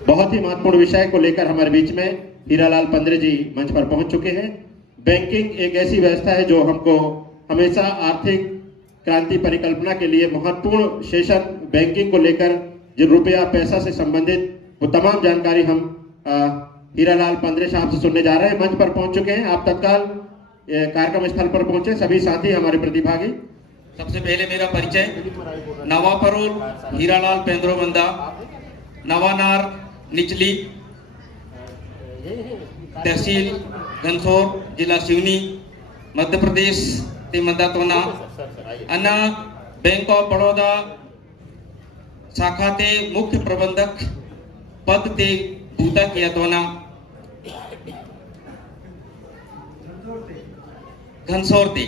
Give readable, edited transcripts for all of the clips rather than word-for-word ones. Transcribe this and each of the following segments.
बहुत ही महत्वपूर्ण विषय को लेकर हमारे बीच में हीरालाल पंद्रे जी मंच पर पहुंच चुके हैं। बैंकिंग एक ऐसी व्यवस्था है जो हमको हमेशा आर्थिक क्रांति परिकल्पना के लिए महत्वपूर्ण सेशन बैंकिंग को लेकर जो रुपया पैसा से संबंधित वो तमाम जानकारी हम हीरालाल पंद्रे साहब से सुनने जा रहे हैं। मंच पर पहुंच चुके हैं, आप तत्काल कार्यक्रम स्थल पर पहुंचे सभी साथी हमारे प्रतिभागी। सबसे पहले मेरा परिचय, नवापरोल हीरालाल पेंद्रो बंदा, नवानार निचली, तहसील घनसोर, जिला सिवनी, मध्य प्रदेश ते मंदातोना अन्ना बैंक ऑफ बड़ौदा शाखा ते मुख्य प्रबंधक पद ते बूता किया तोना घनसोर ते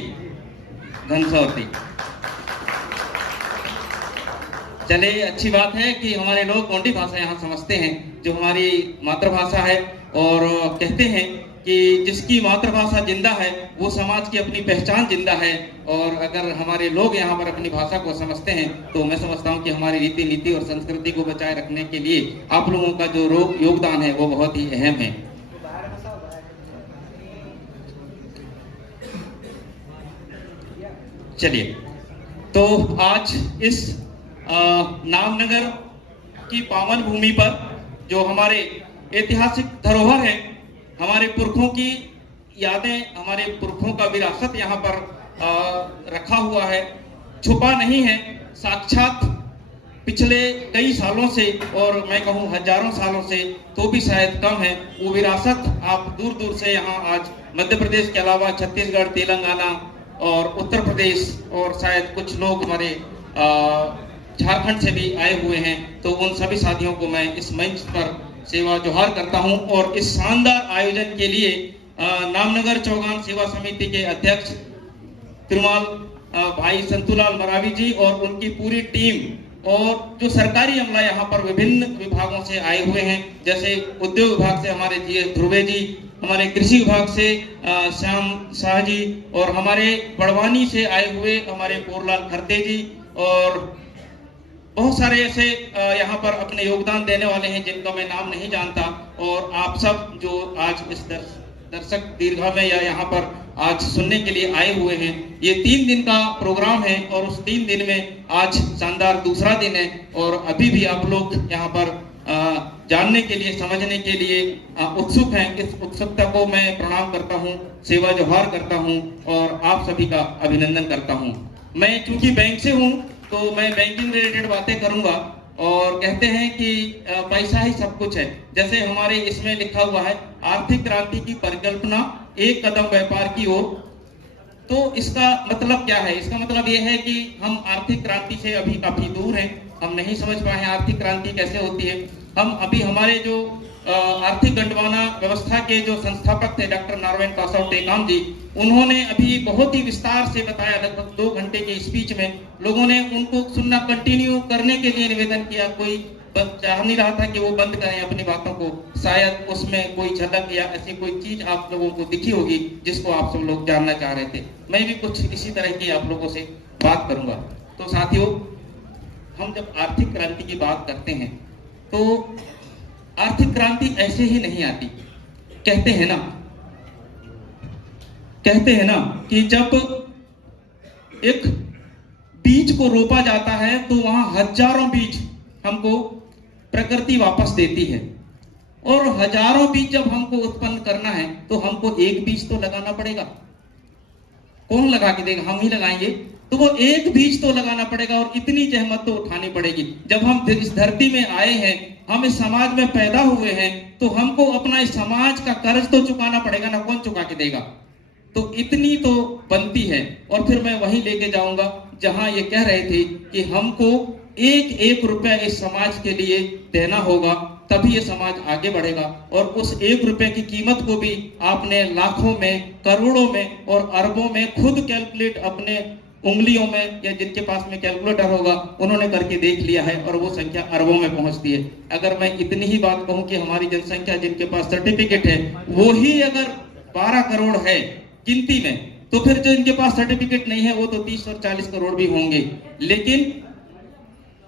चले। अच्छी बात है कि हमारे लोग गोंडी भाषा यहाँ समझते हैं जो हमारी मातृभाषा है, और कहते हैं कि जिसकी मातृभाषा जिंदा है वो समाज की अपनी पहचान जिंदा है। और अगर हमारे लोग यहाँ पर अपनी भाषा को समझते हैं तो मैं समझता हूँ कि हमारी रीति नीति और संस्कृति को बचाए रखने के लिए आप लोगों का जो योगदान है वो बहुत ही अहम है। चलिए, तो आज इस नामनगर की पावन भूमि पर जो हमारे ऐतिहासिक धरोहर है, हमारे पुरखों की यादें, हमारे पुरखों का विरासत यहाँ पर रखा हुआ है, छुपा नहीं है, साक्षात पिछले कई सालों से और मैं कहूँ हजारों सालों से तो भी शायद कम है, वो विरासत आप दूर दूर से यहाँ आज मध्य प्रदेश के अलावा छत्तीसगढ़, तेलंगाना और उत्तर प्रदेश और शायद कुछ लोग हमारे झारखंड से भी आए हुए हैं। तो उन सभी साथियों को मैं इस मंच पर सेवा जोहार करता हूं। और इस शानदार आयोजन के लिए नामनगर चौगान सेवा समिति के अध्यक्ष तिरुमाल भाई संतुलाल मरावी जी और उनकी पूरी टीम और जो सरकारी अमला यहाँ पर विभिन्न विभागों से आए हुए हैं, जैसे उद्योग विभाग से हमारे जी ध्रुवे जी, हमारे कृषि विभाग से श्याम शाह जी, और हमारे बड़वानी से आए हुए हमारे पोरलाल खरते जी, और बहुत सारे ऐसे यहाँ पर अपने योगदान देने वाले हैं जिनका मैं नाम नहीं जानता। और आप सब जो आज इस दर्शक दीर्घा में या यहाँ पर आज सुनने के लिए आए हुए हैं, ये 3 दिन का प्रोग्राम है और उस 3 दिन में आज शानदार दूसरा दिन है। और अभी भी आप लोग यहाँ पर जानने के लिए, समझने के लिए उत्सुक हैं। इस उत्सुकता को मैं प्रणाम करता हूँ, सेवा जोहार करता हूँ और आप सभी का अभिनंदन करता हूँ। मैं चूंकि बैंक से हूँ तो मैं बैंकिंग रिलेटेड बातें करूंगा। और कहते हैं कि पैसा ही सब कुछ है, जैसे हमारे इसमें लिखा हुआ है आर्थिक क्रांति की परिकल्पना, एक कदम व्यापार की ओर। तो इसका मतलब क्या है? इसका मतलब ये है कि हम आर्थिक क्रांति से अभी काफी दूर हैं, हम नहीं समझ पाए आर्थिक क्रांति कैसे होती है। हम अभी हमारे जो आर्थिक गंडवाना व्यवस्था के जो संस्थापक थे डॉक्टर नारायण कासव टेकाम जी, उन्होंने अभी बहुत ही विस्तार से बताया, लगभग 2 घंटे के स्पीच में लोगों ने उनको सुनना कंटिन्यू करने के लिए निवेदन किया। कोई चाह नहीं रहा था कि वो बंद करें अपनी बातों को, शायद उसमें कोई झलक या ऐसी कोई चीज आप लोगों को दिखी होगी जिसको आप सब लोग जानना चाह रहे थे। मैं भी कुछ इसी तरह की आप लोगों से बात करूंगा। तो साथियों, हम जब आर्थिक क्रांति की बात करते हैं तो आर्थिक क्रांति ऐसे ही नहीं आती। कहते हैं ना कि जब एक बीज को रोपा जाता है तो वहां हजारों बीज हमको प्रकृति वापस देती है, और हजारों बीज जब हमको उत्पन्न करना है तो हमको एक बीज तो लगाना पड़ेगा। कौन लगा के देगा? हम ही लगाएंगे। तो वो एक बीज तो लगाना पड़ेगा और इतनी जहमत तो उठानी पड़ेगी। जब हम इस धरती में आए हैं, हम इस समाज में पैदा हुए हैं, तो हमको अपना इस समाज का कर्ज तो चुकाना पड़ेगा ना। कौन चुका के देगा? तो इतनी तो बनती है। और फिर मैं वहीं लेके जाऊंगा जहां ये कह रहे थे कि हमको एक रुपया इस समाज के लिए देना होगा, तभी ये समाज आगे बढ़ेगा। और उस 1 रुपए की कीमत को भी आपने लाखों में, करोड़ों में और अरबों में खुद कैलकुलेट अपने उंगलियों में, या जिनके पास में कैलकुलेटर होगा उन्होंने करके देख लिया है, और वो संख्या अरबों में पहुंचती है। अगर मैं इतनी ही बात कहूं कि हमारी जनसंख्या जिनके पास सर्टिफिकेट है वो ही अगर 12 करोड़ है गिनती में, तो फिर जो इनके पास सर्टिफिकेट नहीं है वो तो 30 और 40 करोड़ भी होंगे। लेकिन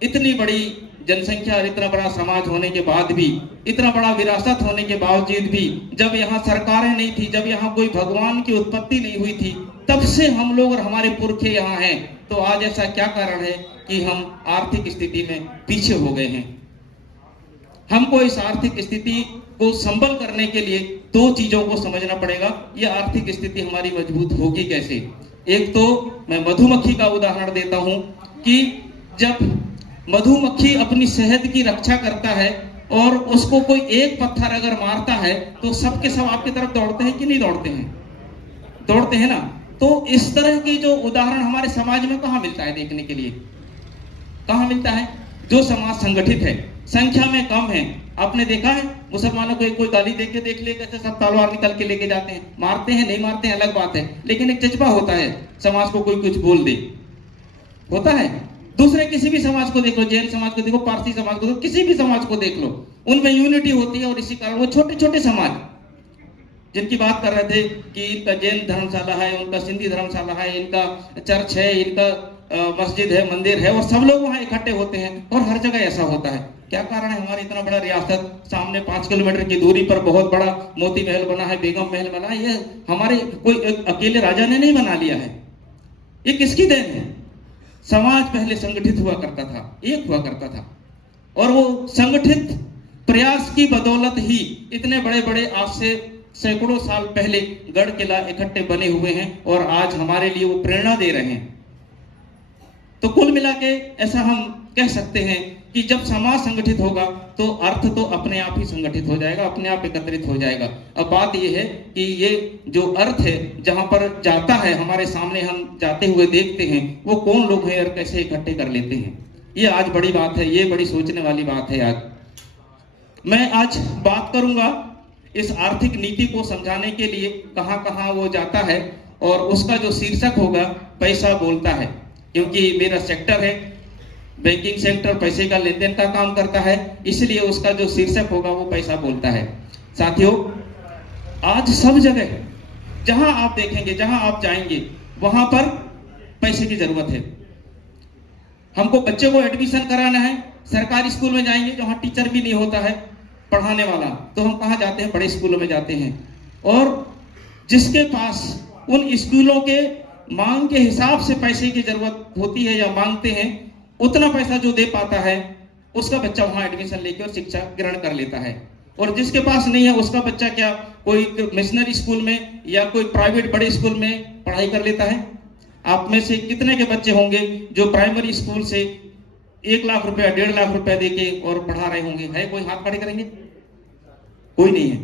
इतनी बड़ी जनसंख्या और इतना बड़ा समाज होने के बाद भी, इतना बड़ा विरासत होने के बावजूद भी, जब यहाँ सरकारें नहीं थी, जब यहाँ कोई भगवान की उत्पत्ति नहीं हुई थी, तब से हम लोग और हमारे पुरखे यहाँ हैं। तो आज ऐसा क्या कारण है कि हम आर्थिक स्थिति में पीछे हो गए हैं? हमको इस आर्थिक स्थिति को संबल करने के लिए दो चीजों को समझना पड़ेगा। यह आर्थिक स्थिति हमारी मजबूत होगी कैसे? एक तो मैं मधुमक्खी का उदाहरण देता हूं कि जब मधुमक्खी अपनी शहद की रक्षा करता है और उसको कोई एक पत्थर अगर मारता है तो सबके सब आपकी तरफ दौड़ते हैं कि नहीं दौड़ते हैं? दौड़ते हैं ना। तो इस तरह की जो उदाहरण हमारे समाज में कहाँ मिलता है देखने के लिए? कहाँ मिलता है? जो समाज संगठित है, संख्या में कम है। आपने देखा है मुसलमानों को कोई गाली देके देख ले कैसे सब तलवार निकल के लेके जाते हैं, मारते हैं नहीं मारते हैं अलग बात है, लेकिन एक जज्बा होता है समाज को कोई कुछ बोल दे, होता है। दूसरे किसी भी समाज को देख लो, जैन समाज को देखो, पारसी समाज को देखो, किसी भी समाज को देख लो, उनमें यूनिटी होती है। और इसी कारण वो छोटे छोटे समाज जिनकी बात कर रहे थे कि इनका जैन धर्मशाला है, उनका सिंधी धर्मशाला है, इनका चर्च है, इनका मस्जिद है, मंदिर है, और सब लोग वहां इकट्ठे होते हैं और हर जगह ऐसा होता है। क्या कारण है? हमारी इतना बड़ा रियासत, सामने 5 किलोमीटर की दूरी पर बहुत बड़ा मोती महल बना है, बेगम महल बना है। ये हमारे कोई अकेले राजा ने नहीं बना लिया है, ये किसकी देन है? समाज पहले संगठित हुआ करता था, एक हुआ करता था, और वो संगठित प्रयास की बदौलत ही इतने बड़े बड़े आज से सैकड़ों साल पहले गढ़ किला इकट्ठे बने हुए हैं और आज हमारे लिए वो प्रेरणा दे रहे हैं। तो कुल मिला के ऐसा हम कह सकते हैं कि जब समाज संगठित होगा तो अर्थ तो अपने आप ही संगठित हो जाएगा, अपने आप एकत्रित हो जाएगा। अब बात यह है कि ये जो अर्थ है जहां पर जाता है, हमारे सामने हम जाते हुए देखते हैं, वो कौन लोग हैं और कैसे इकट्ठे कर लेते हैं। ये आज बड़ी बात है, ये बड़ी सोचने वाली बात है। आज मैं बात करूंगा इस आर्थिक नीति को समझाने के लिए कहां कहां वो जाता है, और उसका जो शीर्षक होगा पैसा बोलता है, क्योंकि मेरा सेक्टर है बैंकिंग सेक्टर, पैसे का लेन देन का काम करता है, इसलिए उसका जो शीर्षक होगा वो पैसा बोलता है। साथियों, आज सब जगह जहां आप देखेंगे, जहां आप जाएंगे, वहां पर पैसे की जरूरत है। हमको बच्चे को एडमिशन कराना है, सरकारी स्कूल में जाएंगे जहां टीचर भी नहीं होता है पढ़ाने वाला, तो हम कहां जाते हैं? बड़े स्कूलों में जाते हैं। और जिसके पास उन स्कूलों के मांग के हिसाब से पैसे की जरूरत होती है या मांगते हैं, उतना पैसा जो दे पाता है उसका बच्चा वहां एडमिशन लेके और शिक्षा ग्रहण कर लेता है। और जिसके पास नहीं है उसका बच्चा क्या कोई मिशनरी स्कूल में या कोई प्राइवेट बड़े स्कूल में पढ़ाई कर लेता है? आप में से कितने के बच्चे होंगे जो प्राइमरी स्कूल से 1 लाख रुपया 1.5 लाख रुपया देके और पढ़ा रहे होंगे? है कोई? हाथ खड़े करेंगे। कोई नहीं है।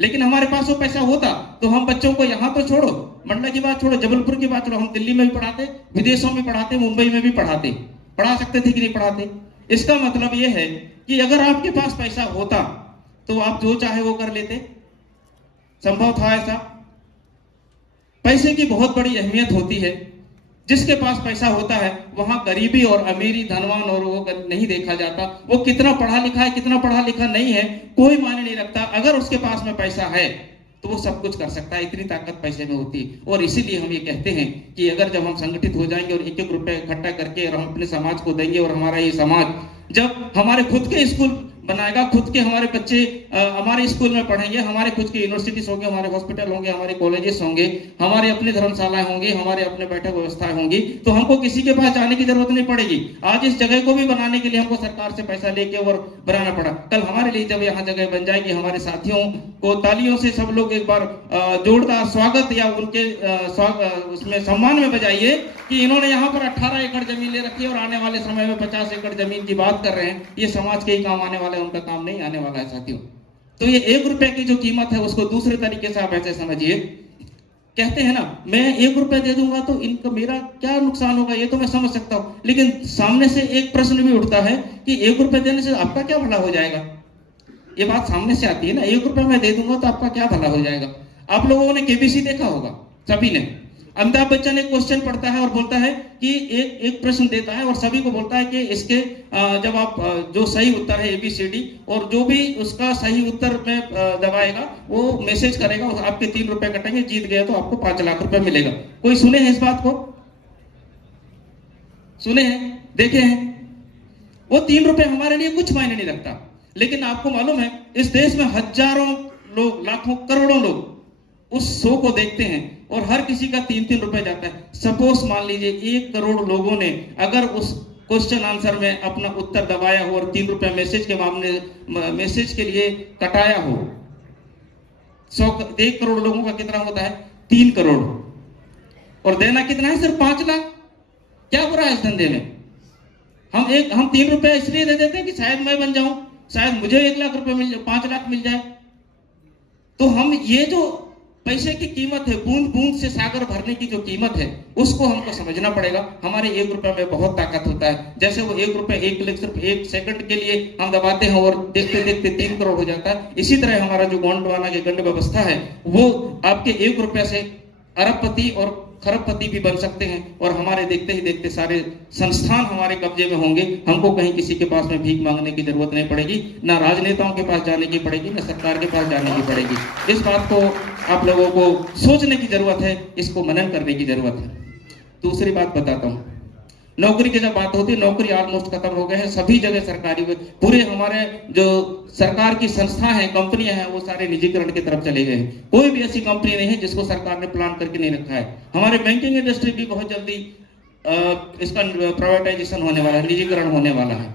लेकिन हमारे पास वो पैसा होता तो हम बच्चों को यहाँ तो छोड़ो, मंडला की बात छोड़ो, जबलपुर की बात छोड़ो, हम दिल्ली में भी पढ़ाते, विदेशों में पढ़ाते, मुंबई में भी पढ़ाते। पढ़ा सकते थे कि नहीं पढ़ाते? इसका मतलब यह है कि अगर आपके पास पैसा होता तो आप जो चाहे वो कर लेते। संभव था ऐसा? पैसे की बहुत बड़ी अहमियत होती है। जिसके पास पैसा होता है वहां गरीबी और अमीरी, धनवान और वो नहीं देखा जाता। वो कितना पढ़ा लिखा है, कितना पढ़ा लिखा नहीं है, कोई मायने नहीं रखता। अगर उसके पास में पैसा है तो वो सब कुछ कर सकता है, इतनी ताकत पैसे में होती है। और इसीलिए हम ये कहते हैं कि अगर जब हम संगठित हो जाएंगे और 1-1 रुपए इकट्ठा करके और हम अपने समाज को देंगे, और हमारा ये समाज जब हमारे खुद के स्कूल बनाएगा, खुद के हमारे बच्चे हमारे स्कूल में पढ़ेंगे, हमारे खुद की यूनिवर्सिटीज होंगे, हमारे हॉस्पिटल होंगे, हमारे कॉलेजेस होंगे, हमारे अपने धर्मशालाएं होंगी, हमारे अपने बैठक व्यवस्थाएं होंगी, तो हमको किसी के पास जाने की जरूरत नहीं पड़ेगी। आज इस जगह को भी बनाने के लिए हमको सरकार से पैसा लेके और बनाना पड़ा। कल हमारे लिए जब यहाँ जगह बन जाएगी, हमारे साथियों को तालियों से सब लोग एक बार जोरदार स्वागत या उनके उसमें सम्मान में बजाइए कि इन्होंने यहाँ पर 18 एकड़ जमीन ले रखी है और आने वाले समय में 50 एकड़ जमीन की बात कर रहे हैं। ये समाज के ही काम आने वाला है, उनका काम नहीं आने वाला है साथियों। तो ये 1 रुपए की जो कीमत है उसको दूसरे तरीके से आप ऐसे समझिए। कहते हैं ना, मैं 1 रुपया दे दूंगा तो इनका मेरा क्या नुकसान होगा, ये तो मैं समझ सकता हूँ। लेकिन सामने से एक प्रश्न भी उठता है कि 1 रुपया देने से आपका क्या भला हो जाएगा? ये बात सामने से आती है ना, 1 रुपया मैं दे दूंगा तो आपका क्या भला हो जाएगा? आप लोगों ने केबीसी देखा होगा, सभी ने। अमिताभ बच्चन एक क्वेश्चन पढ़ता है और बोलता है कि एक प्रश्न देता है और सभी को बोलता है कि इसके जब आप जो सही उत्तर है ABCD, और जो भी उसका सही उत्तर में दबाएगा वो मैसेज करेगा, आपके 3 रुपए कटेंगे, जीत गया तो आपको 5 लाख रुपए मिलेगा। कोई सुने हैं इस बात को? सुने हैं, देखे हैं? वो 3 रुपए हमारे लिए कुछ मायने नहीं रखता। लेकिन आपको मालूम है इस देश में हजारों लोग, लाखों, करोड़ों लोग उस शो को देखते हैं और हर किसी का 3-3 रुपए जाता है। सपोज मान लीजिए 1 करोड़ लोगों ने अगर उस क्वेश्चन आंसर में अपना उत्तर दबाया हो और 3 रुपए मैसेज के लिए कटाया हो, 1 करोड़ लोगों का कितना होता है? 3 करोड़। और देना कितना है? सिर्फ 5 लाख। क्या बुरा है इस धंधे में? हम 3 रुपए इसलिए दे देते हैं कि शायद मैं बन जाऊं, शायद मुझे 1 लाख रुपए मिल जाए, 5 लाख मिल जाए। तो हम ये जो पैसे की कीमत है, बूंद बूंद से सागर भरने की जो कीमत है, उसको हमको समझना पड़ेगा। हमारे 1 रुपए में बहुत ताकत होता है। जैसे वो 1 रुपए 1 क्लिक सिर्फ 1 सेकंड के लिए हम दबाते हैं और देखते देखते 3 करोड़ हो जाता है। इसी तरह हमारा जो गोंडवाना की गंड व्यवस्था है वो आपके 1 रुपए से अरबपति और खरबपति भी बन सकते हैं। और हमारे देखते ही देखते सारे संस्थान हमारे कब्जे में होंगे। हमको कहीं किसी के पास में भीख मांगने की जरूरत नहीं पड़ेगी, ना राजनेताओं के पास जाने की पड़ेगी, ना सरकार के पास जाने की पड़ेगी। इस बात को आप लोगों को सोचने की जरूरत है, इसको मनन करने की जरूरत है। दूसरी बात बताता हूँ, नौकरी की जब बात होती है, नौकरी ऑलमोस्ट खत्म हो गए हैं सभी जगह सरकारी। पूरे हमारे जो सरकार की संस्था है, कंपनियां हैं, वो सारे निजीकरण की तरफ चले गए हैं। कोई भी ऐसी कंपनी नहीं है जिसको सरकार ने प्लान करके नहीं रखा है। हमारे बैंकिंग इंडस्ट्री भी बहुत जल्दी इसका प्राइवेटाइजेशन होने वाला है, निजीकरण होने वाला है।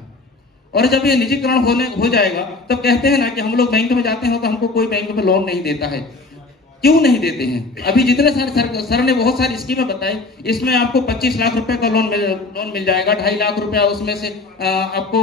और जब ये निजीकरण हो जाएगा तब कहते हैं ना कि हम लोग बैंक में जाते हैं तो हमको कोई बैंक में लोन नहीं देता है। क्यों नहीं देते हैं? अभी जितने सारे सर ने बहुत सारी स्कीमें बताई, इसमें आपको 25 लाख रुपए का लोन मिल जाएगा, 2.5 लाख रुपया उसमें से आपको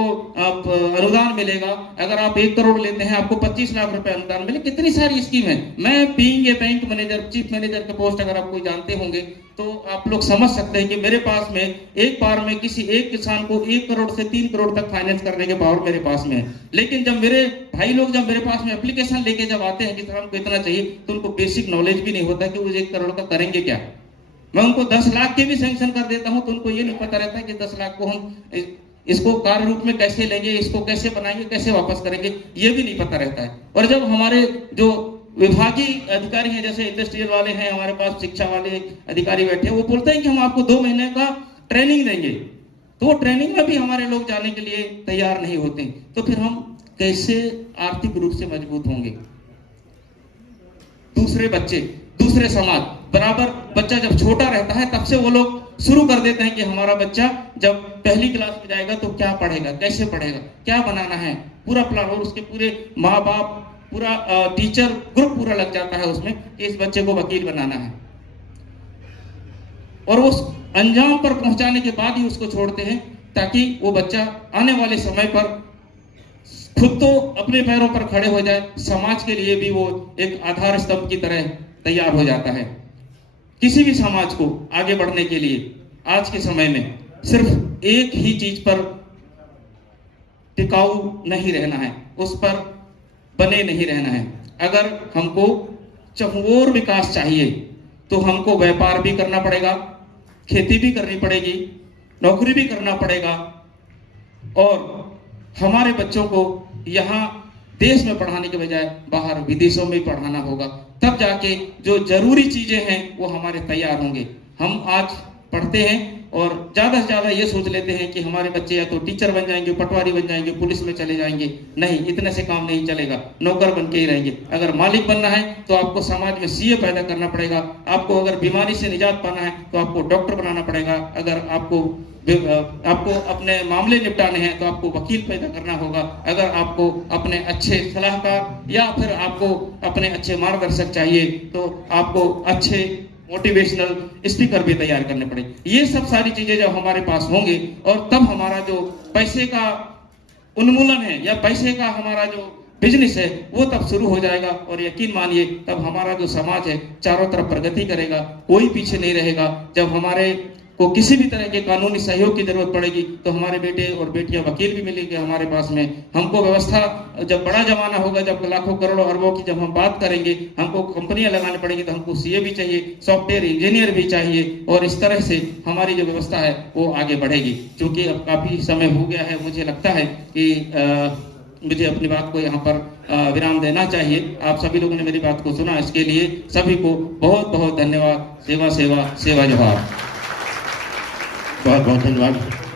अनुदान मिलेगा। अगर आप 1 करोड़ लेते हैं आपको 25 लाख रुपए अनुदान मिले। कितनी सारी स्कीम है। मैं being a bank manager, chief manager के पोस्ट अगर आप कोई जानते होंगे तो आप लोग समझ सकते हैं कि मेरे पास में एक बार में किसी एक किसान को 1 करोड़ से 3 करोड़ तक फाइनेंस करने के पावर मेरे पास में है। लेकिन जब मेरे भाई लोग जब मेरे पास में एप्लीकेशन लेके जब आते हैं कि सर हमको इतना चाहिए, तो उनको बेसिक नॉलेज भी नहीं होता कि वो 1 करोड़ का करेंगे क्या। मैं उनको 10 लाख के भी सैंक्शन कर देता हूं तो उनको ये नहीं पता रहता कि 10 लाख को हम इसको कार्य रूप में कैसे लेंगे, इसको कैसे बनाएंगे, कैसे वापस करेंगे, ये भी नहीं पता रहता है। और जब हमारे जो विभागीय अधिकारी हैं, जैसे इंडस्ट्रियल वाले हैं, हमारे पास शिक्षा वाले अधिकारी बैठे हैं, वो बोलते हैं कि हम आपको 2 महीने का ट्रेनिंग देंगे, तो वो ट्रेनिंग में भी हमारे लोग जाने के लिए तैयार नहीं होते। तो फिर हम कैसे आर्थिक रूप से मजबूत होंगे? दूसरे बच्चे, दूसरे समाज, बराबर बच्चा जब छोटा रहता है तब से वो लोग शुरू कर देते हैं कि हमारा बच्चा जब पहली क्लास में जाएगा तो क्या पढ़ेगा, कैसे पढ़ेगा, क्या बनाना है, पूरा प्लान। और उसके पूरे माँ बाप, पूरा टीचर ग्रुप पूरा लग जाता है उसमें कि इस बच्चे को वकील बनाना है। और उस अंजाम पर पहुंचाने के बाद ही उसको छोड़ते हैं ताकि वो बच्चा आने वाले समय पर खुद तो अपने पैरों पर खड़े हो जाए, समाज के लिए भी वो एक आधार स्तंभ की तरह तैयार हो जाता है। किसी भी समाज को आगे बढ़ने के लिए आज के समय में सिर्फ एक ही चीज पर टिकाऊ नहीं रहना है, उस पर बने नहीं रहना है। अगर हमको चहुओर विकास चाहिए तो हमको व्यापार भी करना पड़ेगा, खेती भी करनी पड़ेगी, नौकरी भी करना पड़ेगा, और हमारे बच्चों को यहाँ देश में पढ़ाने के बजाय बाहर विदेशों में पढ़ाना होगा। तब जाके जो जरूरी चीजें हैं वो हमारे तैयार होंगे। हम आज पढ़ते हैं और ज्यादा से ज्यादा ये सोच लेते हैं कि हमारे बच्चे या तो टीचर बन जाएंगे, पटवारी बन जाएंगे, पुलिस में चले जाएंगे। नहीं, इतने से काम नहीं चलेगा, नौकर बन के ही रहेंगे। अगर मालिक बनना है तो आपको समाज में सीए पैदा करना पड़ेगा। आपको अगर बीमारी से निजात पाना है तो आपको डॉक्टर बनाना पड़ेगा। अगर आपको अपने मामले निपटाने हैं तो आपको वकील पैदा करना होगा। अगर आपको अपने अच्छे सलाहकार या फिर आपको अपने अच्छे मार्गदर्शक चाहिए तो आपको अच्छे मोटिवेशनल स्पीकर भी तैयार करने पड़ेंगे। ये सब सारी चीजें जब हमारे पास होंगे और तब हमारा जो पैसे का उन्मूलन है या पैसे का हमारा जो बिजनेस है वो तब शुरू हो जाएगा। और यकीन मानिए तब हमारा जो समाज है चारों तरफ प्रगति करेगा, कोई पीछे नहीं रहेगा। जब हमारे को किसी भी तरह के कानूनी सहयोग की जरूरत पड़ेगी तो हमारे बेटे और बेटियां वकील भी मिलेंगे हमारे पास में। हमको व्यवस्था, जब बड़ा जमाना होगा, जब लाखों करोड़ों अरबों की जब हम बात करेंगे, हमको कंपनियां लगानी पड़ेगी तो हमको सीए भी चाहिए, सॉफ्टवेयर इंजीनियर भी चाहिए। और इस तरह से हमारी जो व्यवस्था है वो आगे बढ़ेगी। क्योंकि अब काफी समय हो गया है, मुझे लगता है कि मुझे अपनी बात को यहाँ पर विराम देना चाहिए। आप सभी लोगों ने मेरी बात को सुना, इसके लिए सभी को बहुत बहुत धन्यवाद। सेवा सेवा सेवा जवाहर। बहुत बहुत धन्यवाद।